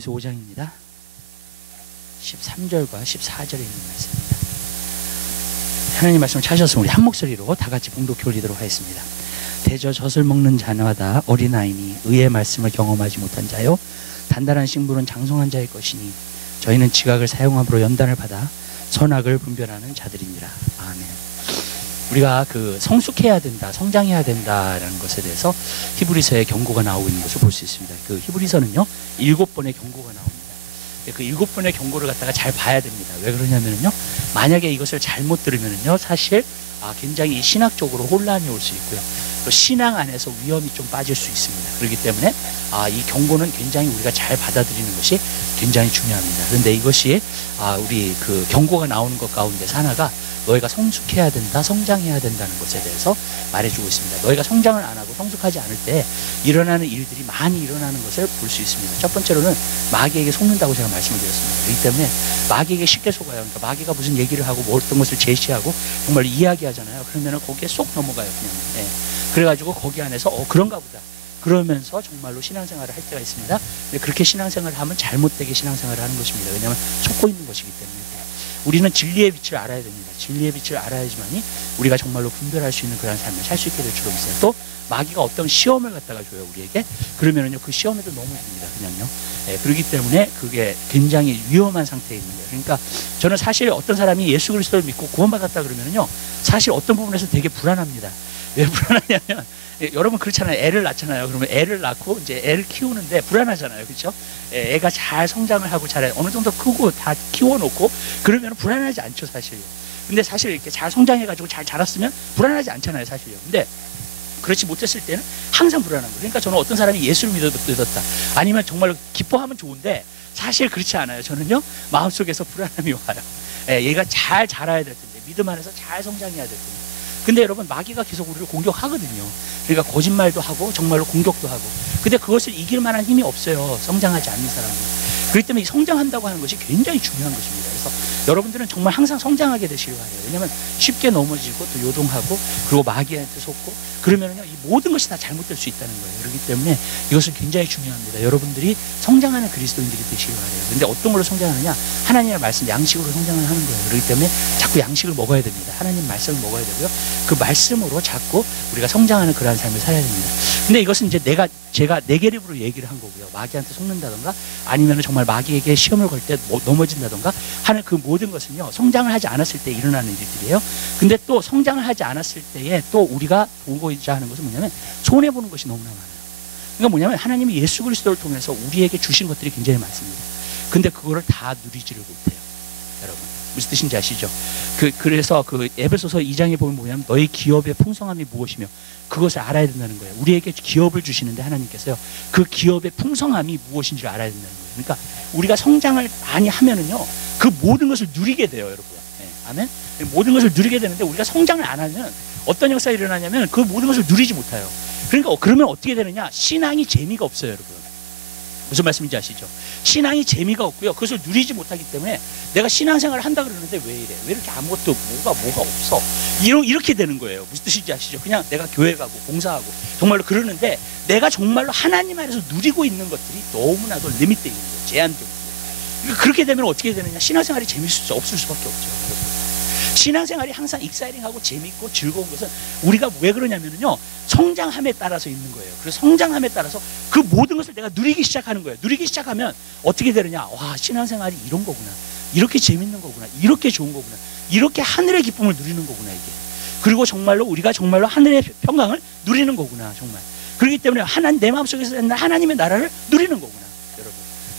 그래서 5장입니다. 13절과 14절에 있는 말씀입니다. 하나님 말씀을 찾으셨으면 우리 한 목소리로 다 같이 봉독해 올리도록 하겠습니다. 대저 젖을 먹는 자마다 어린아이니 의의 말씀을 경험하지 못한 자요 단단한 식물은 장성한 자의 것이니 저희는 지각을 사용함으로 연단을 받아 선악을 분별하는 자들이니라. 아멘. 우리가 성숙해야 된다, 성장해야 된다라는 것에 대해서 히브리서에 경고가 나오고 있는 것을 볼 수 있습니다. 히브리서는요 7번의 경고가 나옵니다. 그 7번의 경고를 갖다가 잘 봐야 됩니다. 왜 그러냐면요, 만약에 이것을 잘못 들으면요 사실 굉장히 신학적으로 혼란이 올 수 있고요, 또 신앙 안에서 위험이 좀 빠질 수 있습니다. 그렇기 때문에 이 경고는 굉장히 우리가 잘 받아들이는 것이 굉장히 중요합니다. 그런데 이것이 우리 경고가 나오는 것 가운데서 하나가 너희가 성숙해야 된다, 성장해야 된다는 것에 대해서 말해주고 있습니다. 너희가 성장을 안 하고 성숙하지 않을 때 일어나는 일들이 많이 일어나는 것을 볼 수 있습니다. 첫 번째로는 마귀에게 속는다고 제가 말씀을 드렸습니다. 그렇기 때문에 마귀에게 쉽게 속아요. 그러니까 마귀가 무슨 얘기를 하고 뭐 어떤 것을 제시하고 정말 이야기하잖아요. 그러면 거기에 쏙 넘어가요. 그냥. 그래가지고 거기 안에서 그런가 보다 그러면서 정말로 신앙생활을 할 때가 있습니다. 근데 그렇게 신앙생활을 하면 잘못되게 신앙생활을 하는 것입니다. 왜냐하면 속고 있는 것이기 때문에. 우리는 진리의 빛을 알아야 됩니다. 진리의 빛을 알아야지만이 우리가 정말로 분별할 수 있는 그런 삶을 살 수 있게 될 줄로 믿어요. 또 마귀가 어떤 시험을 갖다가 줘요 우리에게. 그러면은요 그 시험에도 넘어집니다. 그냥요. 그렇기 때문에 그게 굉장히 위험한 상태에 있는 거예요. 그러니까 저는 사실 어떤 사람이 예수 그리스도를 믿고 구원받았다 그러면은요 사실 어떤 부분에서 되게 불안합니다. 왜 불안하냐면 여러분 그렇잖아요. 애를 낳잖아요. 그러면 애를 낳고 이제 애를 키우는데 불안하잖아요. 그렇죠? 애가 잘 성장을 하고 잘 어느 정도 크고 다 키워놓고 그러면 불안하지 않죠 사실요. 근데 사실 이렇게 잘 성장해가지고 잘 자랐으면 불안하지 않잖아요 사실요. 근데 그렇지 못했을 때는 항상 불안한 거예요. 그러니까 저는 어떤 사람이 예수를 믿었다 아니면 정말로 기뻐하면 좋은데 사실 그렇지 않아요. 저는요 마음속에서 불안함이 와요. 얘가 잘 자라야 될 텐데, 믿음 안에서 잘 성장해야 될 텐데. 근데 여러분 마귀가 계속 우리를 공격하거든요. 그러니까 거짓말도 하고 정말로 공격도 하고. 근데 그것을 이길 만한 힘이 없어요, 성장하지 않는 사람은. 그렇기 때문에 성장한다고 하는 것이 굉장히 중요한 것입니다. 그래서 여러분들은 정말 항상 성장하게 되시길 바라요. 왜냐하면 쉽게 넘어지고 또 요동하고 그리고 마귀한테 속고 그러면요 이 모든 것이 다 잘못될 수 있다는 거예요. 그렇기 때문에 이것은 굉장히 중요합니다. 여러분들이 성장하는 그리스도인들이 되시길 바라요. 그런데 어떤 걸로 성장하느냐? 하나님의 말씀, 양식으로 성장을 하는 거예요. 그렇기 때문에 자꾸 양식을 먹어야 됩니다. 하나님 말씀을 먹어야 되고요, 그 말씀으로 자꾸 우리가 성장하는 그러한 삶을 살아야 됩니다. 근데 이것은 이제 제가 내 계립으로 얘기를 한 거고요. 마귀한테 속는다던가 아니면 정말 마귀에게 시험을 걸 때 넘어진다던가 하는 그 모든 것은요 성장을 하지 않았을 때 일어나는 일들이에요. 근데 또 성장을 하지 않았을 때에 또 우리가 보고자 하는 것은 뭐냐면 손해보는 것이 너무나 많아요. 그러니까 뭐냐면 하나님이 예수 그리스도를 통해서 우리에게 주신 것들이 굉장히 많습니다. 근데 그거를 다 누리지를 못해요. 여러분 무슨 뜻인지 아시죠? 그래서 에베소서 2장에 보면 뭐냐면 너희 기업의 풍성함이 무엇이며 그것을 알아야 된다는 거예요. 우리에게 기업을 주시는데 하나님께서요 그 기업의 풍성함이 무엇인지를 알아야 된다는 거예요. 그러니까 우리가 성장을 많이 하면은요 그 모든 것을 누리게 돼요, 여러분. 아멘. 모든 것을 누리게 되는데 우리가 성장을 안 하면 어떤 역사가 일어나냐면 그 모든 것을 누리지 못해요. 그러니까 그러면 어떻게 되느냐? 신앙이 재미가 없어요, 여러분. 무슨 말씀인지 아시죠? 신앙이 재미가 없고요, 그것을 누리지 못하기 때문에 내가 신앙생활을 한다 그러는데 왜 이래? 왜 이렇게 아무것도 뭐가 없어? 이렇게 되는 거예요. 무슨 뜻인지 아시죠? 그냥 내가 교회 가고 봉사하고 정말로 그러는데 내가 정말로 하나님 안에서 누리고 있는 것들이 너무나도 리밋되어 있는 거예요. 제한되어 있는 거예요. 그러니까 그렇게 되면 어떻게 되느냐? 신앙생활이 없을 수밖에 없죠. 신앙생활이 항상 익사이링하고 재밌고 즐거운 것은 우리가 왜 그러냐면요 성장함에 따라서 있는 거예요. 그래서 성장함에 따라서 그 모든 것을 내가 누리기 시작하는 거예요. 누리기 시작하면 어떻게 되느냐? 와, 신앙생활이 이런 거구나, 이렇게 재밌는 거구나, 이렇게 좋은 거구나, 이렇게 하늘의 기쁨을 누리는 거구나 이게. 그리고 정말로 우리가 정말로 하늘의 평강을 누리는 거구나 정말. 그렇기 때문에 내 마음속에서 하나님의 나라를 누리는 거구나.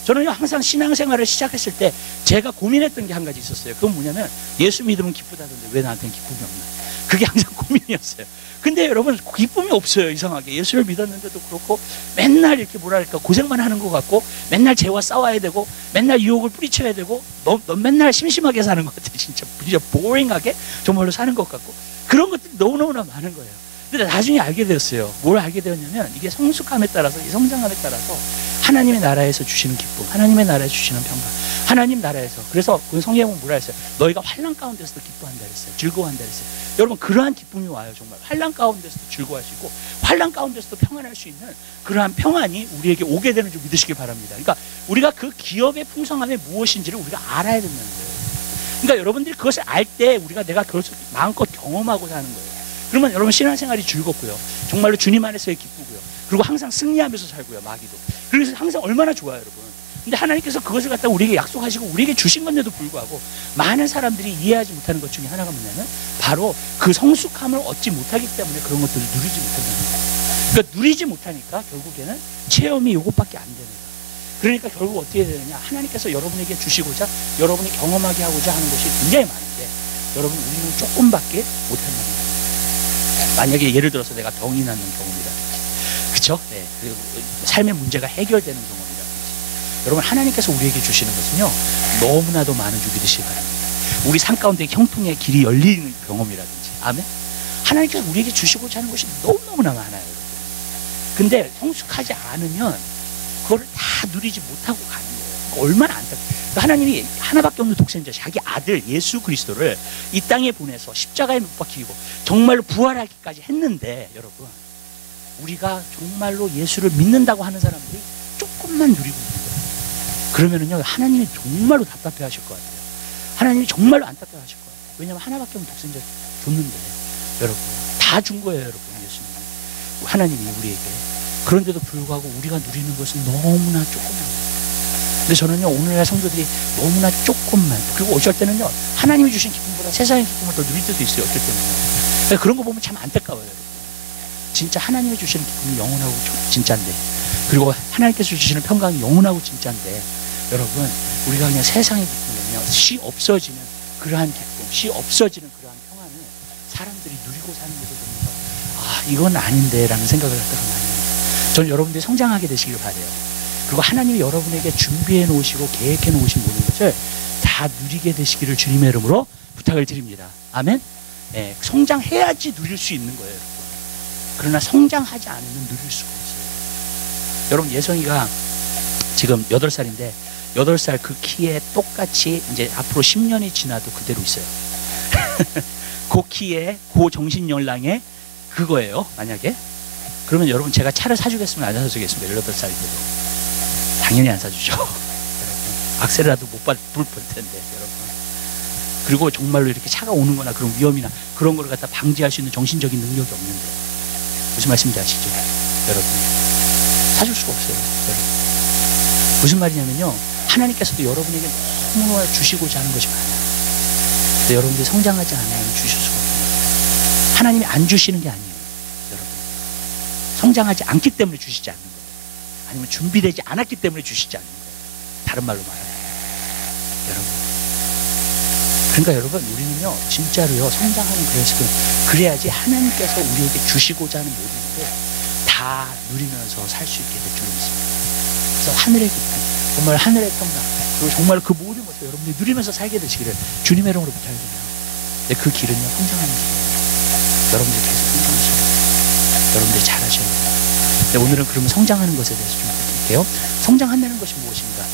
저는요 항상 신앙생활을 시작했을 때 제가 고민했던 게 한 가지 있었어요. 그건 뭐냐면 예수 믿으면 기쁘다던데 왜 나한테는 기쁨이 없나? 그게 항상 고민이었어요. 근데 여러분 기쁨이 없어요. 이상하게 예수를 믿었는데도 그렇고 맨날 이렇게 뭐랄까 고생만 하는 것 같고 맨날 죄와 싸워야 되고 맨날 유혹을 뿌리쳐야 되고 너 맨날 심심하게 사는 것 같아. 진짜 보링하게 정말로 사는 것 같고 그런 것들이 너무너무나 많은 거예요. 근데 나중에 알게 되었어요. 뭘 알게 되었냐면 이게 성숙함에 따라서, 이 성장함에 따라서 하나님의 나라에서 주시는 기쁨, 하나님의 나라에서 주시는 평강, 하나님 나라에서. 그래서 성경은 뭐라 했어요? 너희가 환난 가운데서도 기뻐한다 그랬어요. 즐거워한다 그랬어요. 여러분, 그러한 기쁨이 와요. 정말 환난 가운데서도 즐거워하시고 환난 가운데서도 평안할 수 있는 그러한 평안이 우리에게 오게 되는 줄 믿으시길 바랍니다. 그러니까 우리가 그 기업의 풍성함이 무엇인지를 우리가 알아야 된다는 거예요. 그러니까 여러분들이 그것을 알 때 내가 그것을 마음껏 경험하고 사는 거예요. 그러면 여러분 신앙생활이 즐겁고요. 정말로 주님 안에서의 기쁘고요. 그리고 항상 승리하면서 살고요. 마귀도. 그래서 항상 얼마나 좋아요, 여러분. 근데 하나님께서 그것을 갖다 우리에게 약속하시고 우리에게 주신 건데도 불구하고 많은 사람들이 이해하지 못하는 것 중에 하나가 뭐냐면 바로 그 성숙함을 얻지 못하기 때문에 그런 것들을 누리지 못한다는 거예요. 그러니까 누리지 못하니까 결국에는 체험이 이것밖에 안 되는 거예요. 그러니까 결국 어떻게 되느냐, 하나님께서 여러분에게 주시고자 여러분이 경험하게 하고자 하는 것이 굉장히 많은데 여러분 우리는 조금밖에 못한다는 거예요. 만약에 예를 들어서 내가 병이 낫는 경험이라든지, 그렇죠? 네. 그리고 삶의 문제가 해결되는 경험이라든지, 여러분 하나님께서 우리에게 주시는 것은요 너무나도 많은 줄 믿으시기 바랍니다. 우리 삶 가운데 형통의 길이 열리는 경험이라든지, 아멘. 하나님께서 우리에게 주시고자 하는 것이 너무너무나 많아요, 여러분. 근데 성숙하지 않으면 그거를 다 누리지 못하고 가는 거예요. 얼마나 안타까워요. 하나님이 하나밖에 없는 독생자 자기 아들 예수 그리스도를 이 땅에 보내서 십자가에 못 박히고 정말로 부활하기까지 했는데, 여러분 우리가 정말로 예수를 믿는다고 하는 사람들이 조금만 누리고 있는 거예요. 그러면은요 하나님이 정말로 답답해 하실 것 같아요. 하나님이 정말로 안타까워 하실 것 같아요. 왜냐하면 하나밖에 없는 독생자 줬는데, 여러분 다 준 거예요. 여러분 예수님 하나님이 우리에게. 그런데도 불구하고 우리가 누리는 것은 너무나 조그만 거예요. 근데 저는요 오늘날 성도들이 너무나 조금만, 그리고 어쩔 때는요 하나님이 주신 기쁨보다 세상의 기쁨을 더 누릴 때도 있어요. 어쩔 때는요. 그런 거 보면 참 안타까워요, 여러분. 진짜 하나님이 주시는 기쁨이 영원하고 진짜인데, 그리고 하나님께서 주시는 평강이 영원하고 진짜인데, 여러분 우리가 그냥 세상의 기쁨이면 시 없어지는 그러한 기쁨, 시 없어지는 그러한 평안을 사람들이 누리고 사는 것을 보면서 이건 아닌데 라는 생각을 갖다가 많이 해요. 저는 여러분들이 성장하게 되시길 바라요. 그리고 하나님이 여러분에게 준비해 놓으시고 계획해 놓으신 모든 것을 다 누리게 되시기를 주님의 이름으로 부탁을 드립니다. 아멘. 예, 성장해야지 누릴 수 있는 거예요, 여러분. 그러나 성장하지 않으면 누릴 수가 없어요. 여러분 예성이가 지금 8살인데 8살 그 키에 똑같이 이제 앞으로 10년이 지나도 그대로 있어요. 그 키에 그 정신연령에 그거예요. 만약에 그러면 여러분 제가 차를 사주겠으면 안 사주겠습니다. 18살이 돼도 당연히 안 사주죠. 여러분 악셀이라도 못 밟을 텐데, 여러분. 그리고 정말로 이렇게 차가 오는 거나 그런 위험이나 그런 걸 갖다 방지할 수 있는 정신적인 능력이 없는데, 무슨 말씀인지 아시죠? 여러분 사줄 수가 없어요. 여러분 무슨 말이냐면요, 하나님께서도 여러분에게 너무나 주시고자 하는 것이 많아요. 근데 여러분들이 성장하지 않으면 주실 수가 없어요. 하나님이 안 주시는 게 아니에요. 여러분 성장하지 않기 때문에 주시지 않는 거예요. 아니면 준비되지 않았기 때문에 주시지 않는 거예요. 다른 말로 말하면, 여러분 그러니까 여러분 우리는요 진짜로요 성장하는 그래야지 하나님께서 우리에게 주시고자 하는 모든 것을 다 누리면서 살 수 있게 될 줄 믿습니다. 그래서 하늘의 기쁨, 정말 하늘의 평강, 그리고 정말 그 모든 것을 여러분들이 누리면서 살게 되시기를 주님의 이름으로 부탁드립니다. 근데 그 길은요 성장하는 길이에요. 여러분들이 계속 성장하셔야 돼요. 여러분들이 잘하셔야 돼요. 근데 오늘은 그러면 성장하는 것에 대해서 좀 드릴게요. 성장한다는 것이 무엇인가?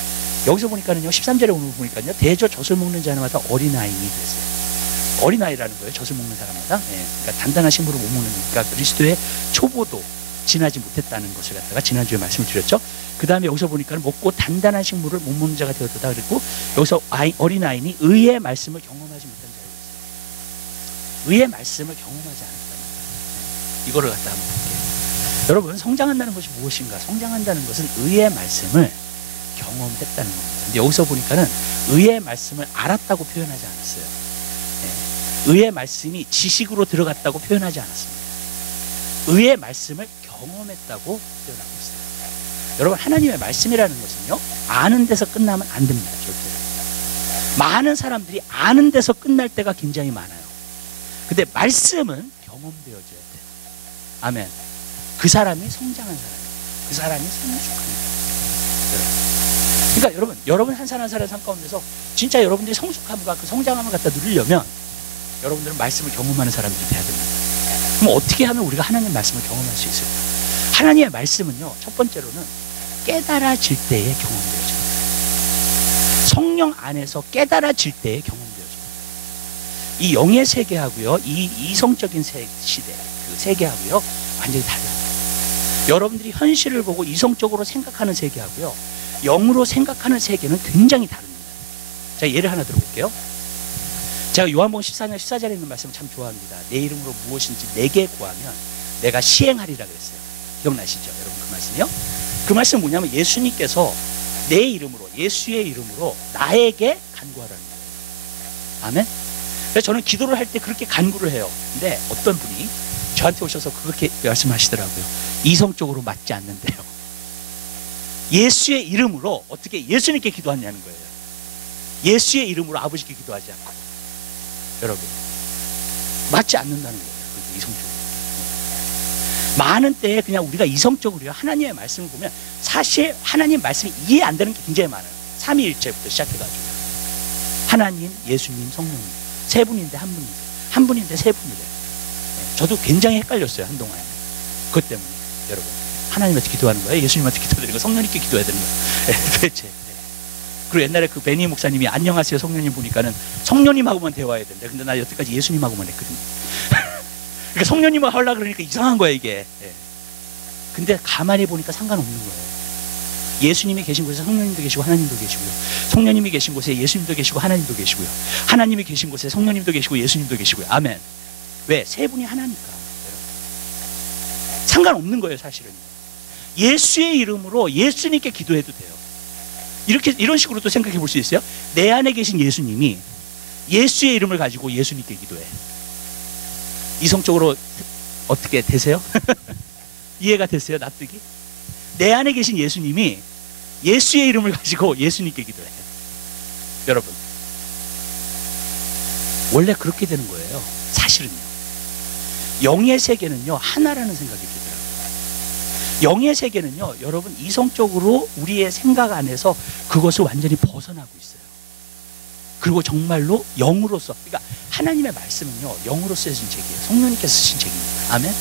여기서 보니까는요 13절에 오늘 보니까요 대저 젖을 먹는 자마다 어린아이니 그랬어요. 어린아이라는 거예요. 젖을 먹는 사람마다. 예, 그러니까 단단한 식물을 못 먹는 거니까 그리스도의 초보도 지나지 못했다는 것을 갖다가 지난주에 말씀을 드렸죠. 그 다음에 여기서 보니까 먹고 단단한 식물을 못 먹는 자가 되었다 그랬고, 여기서 어린아이니 의의 말씀을 경험하지 못한 자라고 했어요. 의의 말씀을 경험하지 않았다는 거예요. 이거를 갖다 한번 볼게요. 여러분 성장한다는 것이 무엇인가? 성장한다는 것은 의의 말씀을 경험했다는 겁니다. 근데 여기서 보니까는 의의 말씀을 알았다고 표현하지 않았어요. 네. 의의 말씀이 지식으로 들어갔다고 표현하지 않았습니다. 의의 말씀을 경험했다고 표현하고 있어요. 여러분 하나님의 말씀이라는 것은요 아는 데서 끝나면 안 됩니다. 절대로. 많은 사람들이 아는 데서 끝날 때가 굉장히 많아요. 근데 말씀은 경험되어져야 돼요. 아멘. 그 사람이 성장한 사람이에요. 그 사람이 성숙한 사람이에요. 그러니까 여러분 한 사람 한 사람 삶 가운데서 진짜 여러분들이 성숙함과 그 성장함을 갖다 누리려면 여러분들은 말씀을 경험하는 사람들이 돼야 됩니다. 그럼 어떻게 하면 우리가 하나님의 말씀을 경험할 수 있을까? 하나님의 말씀은요 첫 번째로는 깨달아질 때에 경험되어집니다. 성령 안에서 깨달아질 때에 경험되어집니다. 이 영의 세계하고요, 이 이성적인 시대, 그 세계하고요, 완전히 달라요. 여러분들이 현실을 보고 이성적으로 생각하는 세계하고요, 영으로 생각하는 세계는 굉장히 다릅니다. 자, 예를 하나 들어볼게요. 제가 요한복음 14장 14절에 있는 말씀을 참 좋아합니다. 내 이름으로 무엇인지 내게 구하면 내가 시행하리라 그랬어요. 기억나시죠? 여러분 그 말씀이요? 그 말씀은 뭐냐면 예수님께서 내 이름으로, 예수의 이름으로 나에게 간구하라는 거예요. 아멘? 그래서 저는 기도를 할 때 그렇게 간구를 해요. 근데 어떤 분이 저한테 오셔서 그렇게 말씀하시더라고요. 이성적으로 맞지 않는데요. 예수의 이름으로 어떻게 예수님께 기도하냐는 거예요. 예수의 이름으로 아버지께 기도하지 않고. 여러분, 맞지 않는다는 거예요. 이성적으로. 많은 때에 그냥 우리가 이성적으로 하나님의 말씀을 보면 사실 하나님 말씀이 이해 안 되는 게 굉장히 많아요. 삼위일체부터 시작해가지고 하나님, 예수님, 성령님 세 분인데 한 분이세요. 한 분인데 세 분이래요. 저도 굉장히 헷갈렸어요, 한동안. 그것 때문에. 여러분, 하나님한테 기도하는 거예요? 예수님한테 기도드리는 거예요? 성령님께 기도해야 되는 거예요? 도대체. 그리고 옛날에 그 베니 목사님이 안녕하세요 성령님 보니까는 성령님하고만 대화해야 된대. 근데 나 여태까지 예수님하고만 했거든요. 그러니까 성령님을 하려고 그러니까 이상한 거야 이게. 근데 가만히 보니까 상관없는 거예요. 예수님이 계신 곳에 성령님도 계시고 하나님도 계시고요. 성령님이 계신 곳에 예수님도 계시고 하나님도 계시고요. 하나님이 계신 곳에 성령님도 계시고 예수님도 계시고요. 아멘. 왜? 세 분이 하나니까. 상관없는 거예요 사실은. 예수의 이름으로 예수님께 기도해도 돼요. 이런 식으로 또 생각해 볼 수 있어요. 내 안에 계신 예수님이 예수의 이름을 가지고 예수님께 기도해. 이성적으로 어떻게 되세요? 이해가 됐어요? 납득이? 내 안에 계신 예수님이 예수의 이름을 가지고 예수님께 기도해. 여러분, 원래 그렇게 되는 거예요. 사실은요. 영의 세계는요, 하나라는 생각이 들어요. 영의 세계는요, 여러분, 이성적으로 우리의 생각 안에서 그것을 완전히 벗어나고 있어요. 그리고 정말로 영으로서, 그러니까 하나님의 말씀은요, 영으로서 쓰신 책이에요. 성령님께서 쓰신 책입니다. 아멘?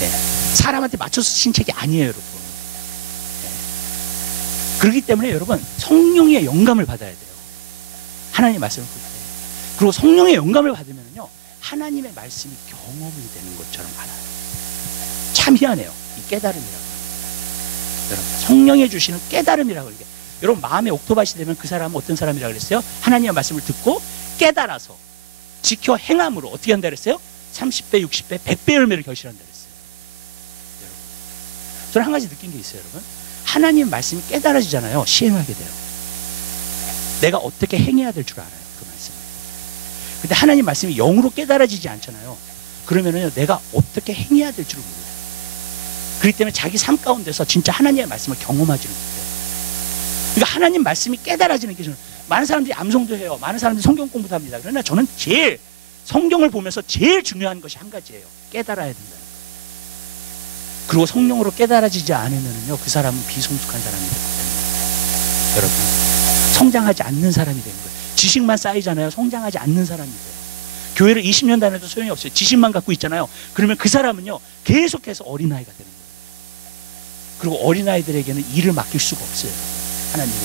네. 사람한테 맞춰서 쓰신 책이 아니에요, 여러분. 네. 그렇기 때문에 여러분, 성령의 영감을 받아야 돼요. 하나님의 말씀을 볼 때. 그리고 성령의 영감을 받으면요, 하나님의 말씀이 경험이 되는 것처럼 알아요. 참 희한해요. 이 깨달음이라고. 여러분, 성령이 주시는 깨달음이라고. 이게 여러분, 마음에 옥토밭이 되면 그 사람은 어떤 사람이라고 그랬어요? 하나님의 말씀을 듣고 깨달아서 지켜 행함으로 어떻게 한다 그랬어요? 30배, 60배, 100배 열매를 결실한다 그랬어요. 여러분, 저는 한 가지 느낀 게 있어요. 여러분, 하나님 말씀이 깨달아지잖아요. 시행하게 돼요. 내가 어떻게 행해야 될 줄 알아요, 그 말씀을. 근데 하나님 말씀이 영으로 깨달아지지 않잖아요. 그러면은요, 내가 어떻게 행해야 될 줄을 몰라요. 그렇기 때문에 자기 삶 가운데서 진짜 하나님의 말씀을 경험하지는 못해요. 그러니까 하나님 말씀이 깨달아지는 게 저는, 많은 사람들이 암송도 해요. 많은 사람들이 성경 공부도 합니다. 그러나 저는 제일 성경을 보면서 제일 중요한 것이 한 가지예요. 깨달아야 된다는 거예요. 그리고 성령으로 깨달아지지 않으면요, 그 사람은 비성숙한 사람이 되거든요. 여러분, 성장하지 않는 사람이 되는 거예요. 지식만 쌓이잖아요. 성장하지 않는 사람이 돼요. 교회를 20년 다녀도 소용이 없어요. 지식만 갖고 있잖아요. 그러면 그 사람은요, 계속해서 어린아이가 되는 거예요. 그리고 어린아이들에게는 일을 맡길 수가 없어요. 하나님이.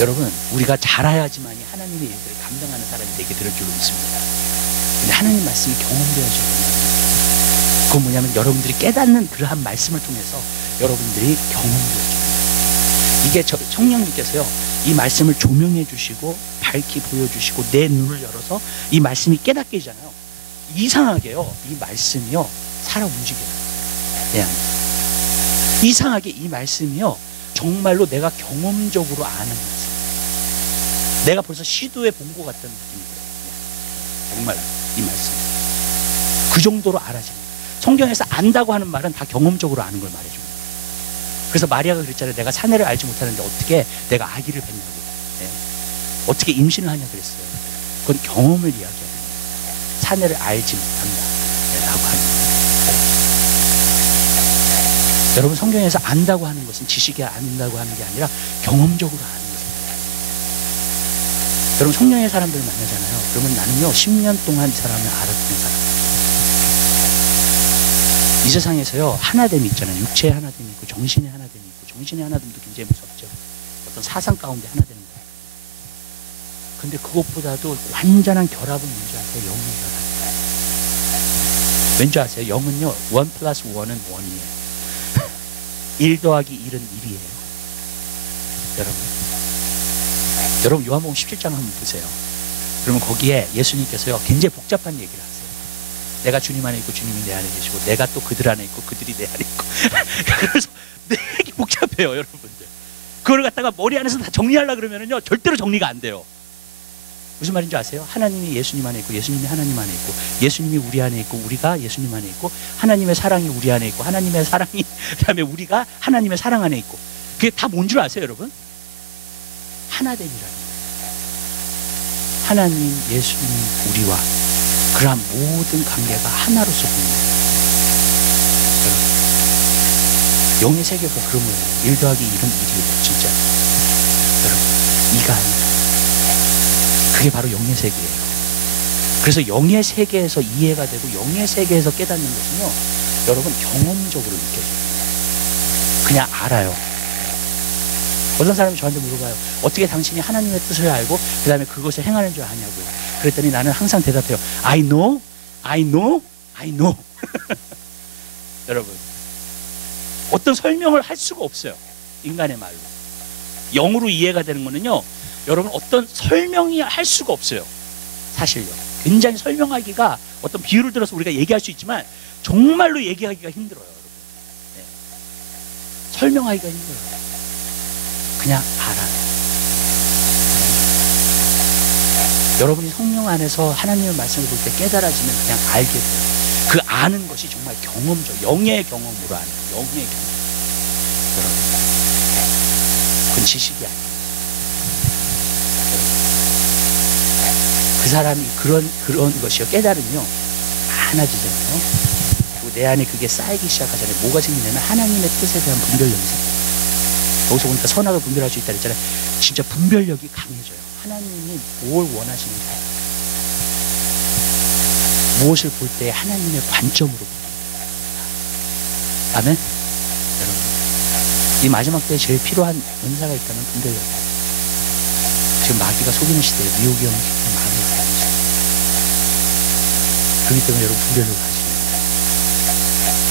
여러분, 우리가 잘해야지만이 하나님의 일들을 감당하는 사람이 되게 될 줄로 믿습니다. 근데 하나님 말씀이 경험되어져요. 그건 뭐냐면 여러분들이 깨닫는 그러한 말씀을 통해서 여러분들이 경험되어져요. 이게 성령님께서요, 이 말씀을 조명해 주시고 밝히 보여주시고 내 눈을 열어서 이 말씀이 깨닫게 하잖아요. 이상하게요, 이 말씀이요, 살아 움직여요. 내 안에. 이상하게 이 말씀이요, 정말로 내가 경험적으로 아는 말씀. 내가 벌써 시도해 본 것 같다는 느낌이 들어요. 정말 이 말씀. 그 정도로 알아지는. 성경에서 안다고 하는 말은 다 경험적으로 아는 걸 말해줍니다. 그래서 마리아가 그랬잖아요. 내가 사내를 알지 못하는데 어떻게 내가 아기를 낳냐고. 네. 어떻게 임신을 하냐 그랬어요. 그건 경험을 이야기합니다. 사내를 알지 못한다. 네, 라고 하는 거예요. 여러분, 성경에서 안다고 하는 것은 지식이 안다고 하는 게 아니라 경험적으로 아는 것입니다. 여러분, 성령의 사람들을 만나잖아요. 그러면 나는요, 10년 동안 이 사람을 알았던 사람. 이 세상에서요, 하나됨이 있잖아요. 육체의 하나됨이 있고 정신의 하나됨이 있고, 정신의 하나됨도 굉장히 무섭죠. 어떤 사상 가운데 하나 되는 거예요. 근데 그것보다도 완전한 결합은 뭔지 아세요? 영의 결합. 왠지 아세요? 영은요, 1 플러스 1은 1이에요. 1 더하기 1은 1이에요. 여러분 요한복음 17장 한번 보세요. 그러면 거기에 예수님께서요, 굉장히 복잡한 얘기를 하세요. 내가 주님 안에 있고 주님이 내 안에 계시고, 내가 또 그들 안에 있고 그들이 내 안에 있고. 그래서 되게 복잡해요, 여러분들. 그걸 갖다가 머리 안에서 다 정리하려고 그러면요, 절대로 정리가 안 돼요. 무슨 말인지 아세요? 하나님이 예수님 안에 있고, 예수님이 하나님 안에 있고, 예수님이 우리 안에 있고, 우리가 예수님 안에 있고, 하나님의 사랑이 우리 안에 있고, 하나님의 사랑이, 그 다음에 우리가 하나님의 사랑 안에 있고. 그게 다 뭔 줄 아세요, 여러분? 하나됨이라는 거예요. 하나님, 예수님, 우리와 그러한 모든 관계가 하나로서 보는 거예요. 영의 세계가 그런 거예요. 1 더하기 1은 1이에요, 진짜. 여러분, 2가 아니라. 그게 바로 영의 세계예요. 그래서 영의 세계에서 이해가 되고 영의 세계에서 깨닫는 것은요, 여러분 경험적으로 느껴져요. 그냥 알아요. 어떤 사람이 저한테 물어봐요. 어떻게 당신이 하나님의 뜻을 알고 그 다음에 그것을 행하는 줄 아냐고요. 그랬더니 나는 항상 대답해요. I know, I know, I know. 여러분, 어떤 설명을 할 수가 없어요. 인간의 말로. 영으로 이해가 되는 거는요, 여러분 어떤 설명이 할 수가 없어요. 사실요. 굉장히 설명하기가, 어떤 비유를 들어서 우리가 얘기할 수 있지만 정말로 얘기하기가 힘들어요, 여러분. 네. 설명하기가 힘들어요. 그냥 알아요. 네. 여러분이 성령 안에서 하나님의 말씀을 볼 때 깨달아지면 그냥 알게 돼요. 그 아는 것이 정말 경험적, 영의 경험으로 아는 거예요. 영의 경험. 여러분, 그건 지식이 아니에요. 그 사람이 그런 것이요, 깨달으면 많아지잖아요. 그리고 내 안에 그게 쌓이기 시작하잖아요. 뭐가 생기냐면 하나님의 뜻에 대한 분별력이 생겨요. 여기서 보니까 선악을 분별할 수 있다 그랬잖아요. 진짜 분별력이 강해져요. 하나님이 뭘 원하시는지, 무엇을 볼 때 하나님의 관점으로 보는 거예요. 아멘? 여러분, 이 마지막 때에 제일 필요한 은사가 있다면 분별력이에요. 지금 마귀가 속이는 시대에 미혹이 오는 시대에 마귀가 속이는 시대에, 그렇기 때문에 여러분 분별력을 가지셔야 돼요.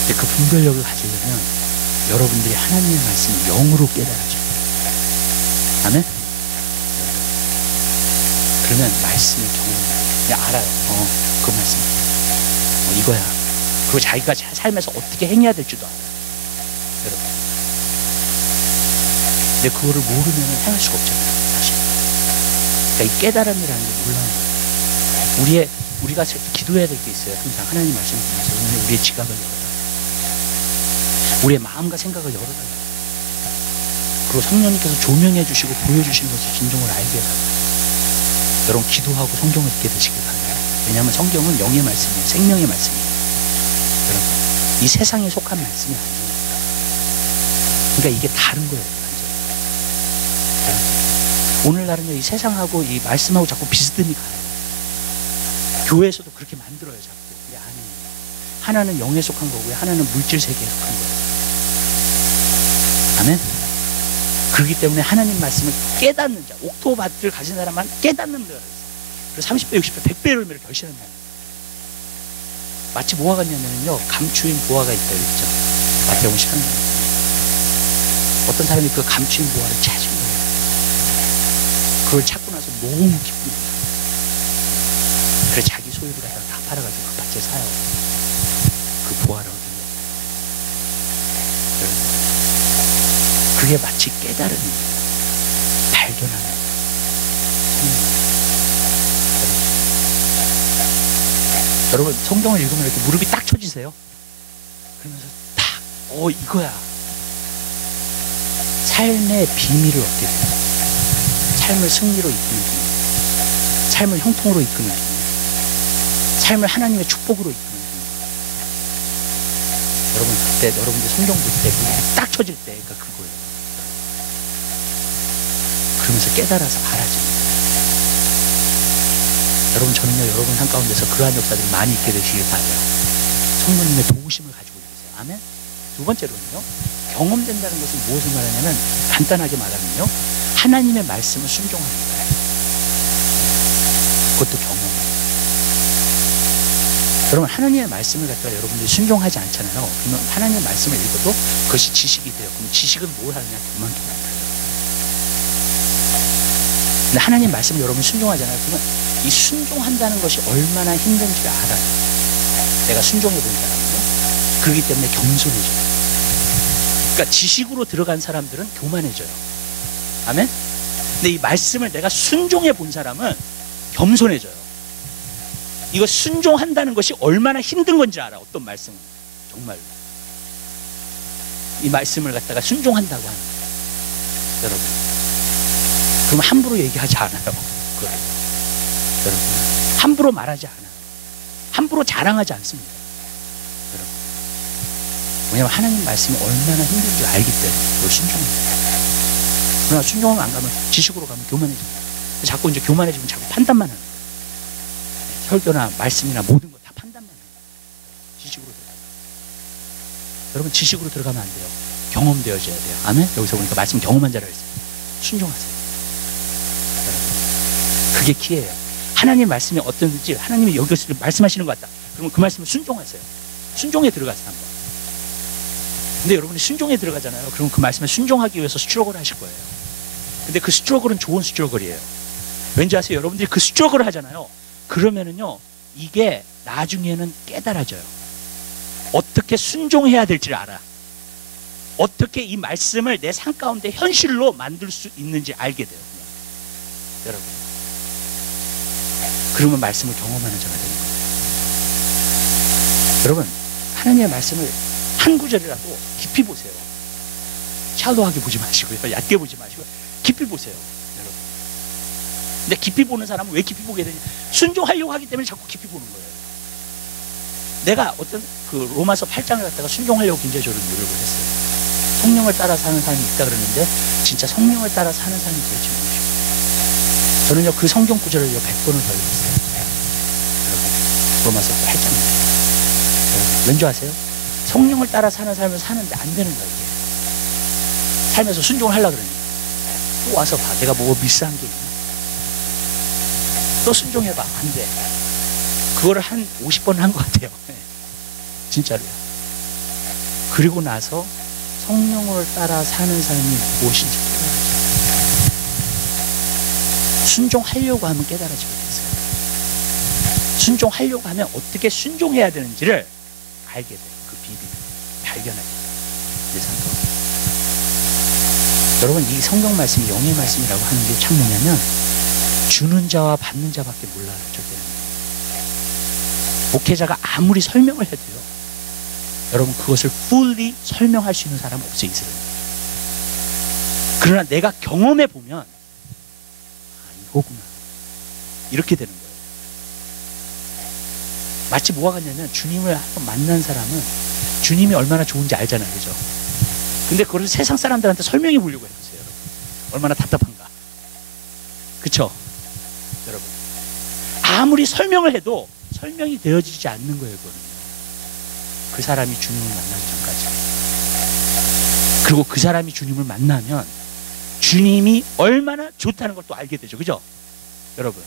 근데 그 분별력을 가지려면 여러분들이 하나님의 말씀을 영으로 깨달아줘요. 아멘? 그러면 말씀을 경험해요. 그냥 알아요. 그 말씀. 이거야. 그리고 자기가 삶에서 어떻게 행해야 될지도 알아요. 여러분. 근데 그거를 모르면 행할 수가 없잖아요. 사실. 그러니까 이 깨달음이라는 게 놀라운 거예요. 우리가 기도해야 될 게 있어요. 항상 하나님 말씀을 통해서 우리의 지각을 열어달라. 우리의 마음과 생각을 열어달라. 그리고 성령님께서 조명해 주시고 보여주시는 것을 진정을 알게 해달라. 여러분 기도하고 성경을 읽게 되시길 바라요. 왜냐하면 성경은 영의 말씀이에요. 생명의 말씀이에요. 여러분, 이 세상에 속한 말씀이 아니에요. 그러니까 이게 다른 거예요. 완전히. 오늘날은요, 이 세상하고 이 말씀하고 자꾸 비스듬히 가요. 교회에서도 그렇게 만들어요, 자꾸. 근데 아니에요. 하나는 영에 속한 거고요, 하나는 물질 세계에 속한 거예요. 아멘? 그렇기 때문에 하나님 말씀을 깨닫는 자, 옥토바트를 가진 사람만 깨닫는 자가 있어요. 그래서 30배, 60배, 100배 열매를 결실한다는 거예요. 마치 뭐가 같냐면요, 감추인 보화가 있다 그랬죠. 마태복음 10장. 어떤 사람이 그 감추인 보화를 찾은 거예요. 그걸 찾고 나서 너무 기쁜 거예요. 그래서 자기 소유를 갖다가 다 팔아가지고 그 밭에 사요. 그 보화를 얻은 거예요. 그게 마치 깨달음이 발견하는 성령. 여러분 성경을 읽으면 이렇게 무릎이 딱 쳐지세요. 그러면서 딱 이거야. 삶의 비밀을 얻게 돼요. 삶을 승리로 이끄는 비밀, 삶을 형통으로 이끄는 비밀, 삶을 하나님의 축복으로 이끄는 비밀. 여러분 그때 여러분들 성경 볼 때 무릎이 딱 쳐질 때 그러니까 그거예요. 그러면서 깨달아서 알아집니다. 여러분 저는요, 여러분 한가운데서 그러한 역사들이 많이 있게 되시길 바라요. 성령님의 도우심을 가지고 계세요. 아멘. 두 번째로는요, 경험된다는 것은 무엇을 말하냐면, 간단하게 말하면요, 하나님의 말씀을 순종하는 거예요. 그것도 경험이에요. 여러분, 하나님의 말씀을 갖다가 여러분들이 순종하지 않잖아요. 그러면 하나님의 말씀을 읽어도 그것이 지식이 돼요. 그럼 지식은 뭘 하느냐? 교만케 만들어요. 근데 하나님의 말씀을 여러분 순종하잖아요. 그러면 이 순종한다는 것이 얼마나 힘든지를 알아요. 내가 순종해 본 사람은요. 그렇기 때문에 겸손해져요. 그러니까 지식으로 들어간 사람들은 교만해져요. 아멘? 근데 이 말씀을 내가 순종해 본 사람은 겸손해져요. 이거 순종한다는 것이 얼마나 힘든 건지 알아. 어떤 말씀은 정말로 이 말씀을 갖다가 순종한다고 하는 거예요. 여러분, 그럼 함부로 얘기하지 않아요. 그거를. 여러분, 함부로 말하지 않아요. 함부로 자랑하지 않습니다. 여러분, 왜냐하면 하나님 말씀이 얼마나 힘든지 알기 때문에 그걸 순종합니다. 그러나 순종하면 안 가면, 지식으로 가면 교만해집니다. 자꾸 이제 교만해지면 자꾸 판단만 하는 거예요. 설교나 말씀이나 모든 거 다 판단만 해요. 지식으로 들어가요. 여러분, 지식으로 들어가면 안 돼요. 경험되어져야 돼요. 아멘? 여기서 보니까 말씀 경험한 자라 했어요. 순종하세요. 여러분, 그게 키예요. 하나님 말씀이 어떤지, 하나님이 여기서 말씀하시는 것 같다. 그러면 그 말씀을 순종하세요. 순종에 들어가세요, 한번. 근데 여러분이 순종에 들어가잖아요. 그럼 그 말씀에 순종하기 위해서 스트러글 하실 거예요. 근데 그 스트러글은 좋은 스트러글이에요. 왠지 아세요? 여러분들이 그 스트러글을 하잖아요. 그러면은요, 이게 나중에는 깨달아져요. 어떻게 순종해야 될지를 알아. 어떻게 이 말씀을 내 삶 가운데 현실로 만들 수 있는지 알게 돼요. 여러분, 그러면 말씀을 경험하는 자가 되는 거예요. 여러분, 하나님의 말씀을 한 구절이라도 깊이 보세요. 샬로하게 보지 마시고요, 얕게 보지 마시고 깊이 보세요. 여러분, 근데 깊이 보는 사람은 왜 깊이 보게 되냐? 순종하려고 하기 때문에 자꾸 깊이 보는 거예요. 내가 어떤 그 로마서 8장을 갖다가 순종하려고 굉장히 저를 노력을 했어요. 성령을 따라 사는 사람이 있다 그러는데 진짜 성령을 따라 사는 사람이 도대체 무엇이고, 저는요 그 성경 구절을 100번을 더 읽었어요. 여러분, 로마서 8장입니다. 왠지 아세요? 성령을 따라 사는 삶을 사는데 안 되는 거예요. 이게 살면서 순종을 하려고 그러니까 또 와서 봐. 내가 뭐 미스한 게 있나? 또 순종해봐. 안 돼. 그거를 한 50번 한 것 같아요. 진짜로요. 그리고 나서 성령을 따라 사는 삶이 무엇인지 깨달아지고, 순종하려고 하면 깨달아지게 됐어요. 순종하려고 하면 어떻게 순종해야 되는지를 알게 돼요. 그 비밀을 발견하게 돼요. 내 삶 가운데. 여러분, 이 성경 말씀이 영의 말씀이라고 하는 게 참 뭐냐면, 주는 자와 받는 자밖에 몰라요. 절대로. 목회자가 아무리 설명을 해도요, 여러분, 그것을 fully 설명할 수 있는 사람은 없어요, 이스라엘은. 그러나 내가 경험해 보면, 아, 이거구나, 이렇게 되는 거예요. 마치 뭐가 같냐면, 주님을 한번 만난 사람은 주님이 얼마나 좋은지 알잖아요, 그죠? 근데 그걸 세상 사람들한테 설명해 보려고 해보세요, 여러분. 얼마나 답답한가. 그쵸? 여러분, 아무리 설명을 해도 설명이 되어지지 않는 거예요, 그거는요. 그 사람이 주님을 만나기 전까지. 그리고 그 사람이 주님을 만나면 주님이 얼마나 좋다는 걸 또 알게 되죠, 그죠? 여러분,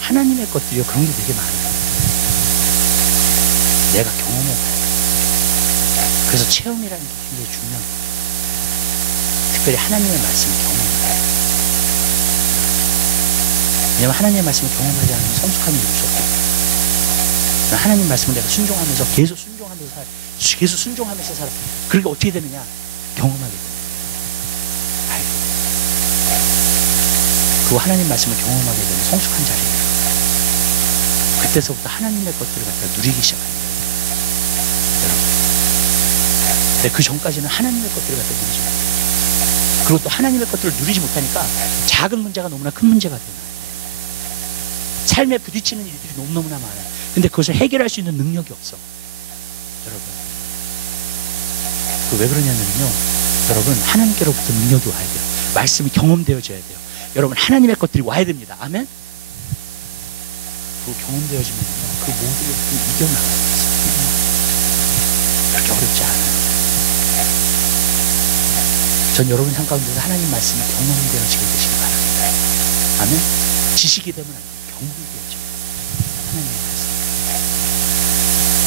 하나님의 것들이요, 그런 게 되게 많아요. 내가 경험해봐요. 그래서 체험이라는 게 굉장히 중요해요. 특별히 하나님의 말씀을 경험해봐요. 왜냐하면 하나님의 말씀을 경험하지 않으면 성숙함이 이룰 수 없거든요. 하나님 말씀을 내가 순종하면서 계속 순종하면서 살아. 그러니까 어떻게 되느냐? 경험하게 됩니다. 알게 돼요. 그리고 하나님 말씀을 경험하게 되면 성숙한 자리예요. 그때서부터 하나님의 것들을 갖다 누리기 시작합니다. 여러분, 근데 그 전까지는 하나님의 것들을 갖다 누리지 못해요. 그리고 또 하나님의 것들을 누리지 못하니까 작은 문제가 너무나 큰 문제가 되는 거예요. 삶에 부딪히는 일들이 너무너무나 많아요. 근데 그것을 해결할 수 있는 능력이 없어. 여러분, 그 왜 그러냐면요, 여러분, 하나님께로부터 능력이 와야 돼요. 말씀이 경험되어져야 돼요. 여러분, 하나님의 것들이 와야 됩니다. 아멘? 그 경험되어지면요, 그 모든 것들을 이겨나가야 돼요. 그렇게 어렵지 않아요. 전 여러분 삶 가운데서 하나님 말씀이 경험이 되어지게 되시기 바랍니다. 아멘. 지식이 되면 안 돼요. 경험이 되어지게 하나님의 말씀.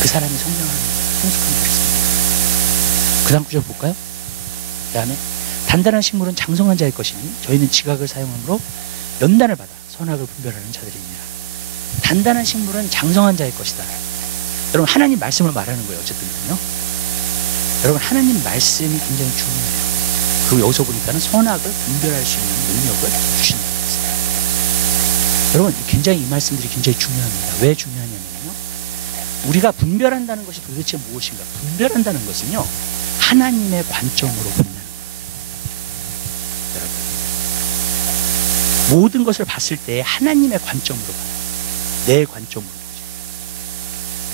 그 사람이 성장하는 성숙한 그리스도입니다. 그 다음 구절 볼까요? 그 다음에 단단한 식물은 장성한 자의 것이니 저희는 지각을 사용함으로 연단을 받아 선악을 분별하는 자들입니다. 단단한 식물은 장성한 자의 것이다. 여러분 하나님 말씀을 말하는 거예요. 어쨌든요. 여러분 하나님 말씀이 굉장히 중요해요. 그리고 여기서 보니까는 선악을 분별할 수 있는 능력을 주신다는 것이에요. 여러분 굉장히 이 말씀들이 굉장히 중요합니다. 왜 중요하냐면요. 우리가 분별한다는 것이 도대체 무엇인가? 분별한다는 것은요. 하나님의 관점으로 본다는 거예요. 여러분 모든 것을 봤을 때 하나님의 관점으로 봐요. 내 관점으로 보죠.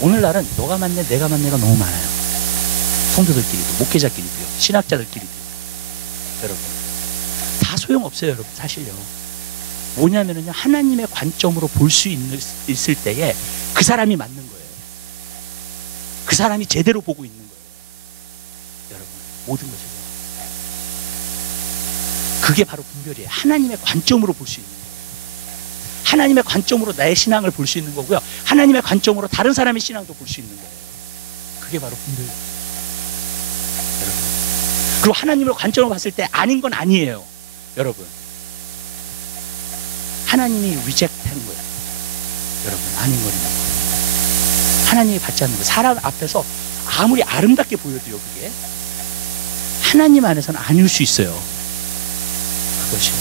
오늘날은 너가 맞네 내가 맞네가 너무 많아요. 성도들끼리도 목회자끼리도요. 신학자들끼리도. 여러분 다 소용없어요. 여러분 사실요. 뭐냐면요 하나님의 관점으로 볼 수 있을 때에 그 사람이 맞는 거예요. 그 사람이 제대로 보고 있는 거예요. 여러분 모든 것을요. 그게 바로 분별이에요. 하나님의 관점으로 볼 수 있는 거예요. 하나님의 관점으로 나의 신앙을 볼 수 있는 거고요. 하나님의 관점으로 다른 사람의 신앙도 볼 수 있는 거예요. 그게 바로 분별이에요. 여러분 그리고 하나님을 관점으로 봤을 때 아닌 건 아니에요. 여러분 하나님이 리젝트한 거예요. 여러분 아닌 거는 하나님이 받지 않는 거예요. 사람 앞에서 아무리 아름답게 보여도요 그게 하나님 안에서는 아닐 수 있어요. 그것이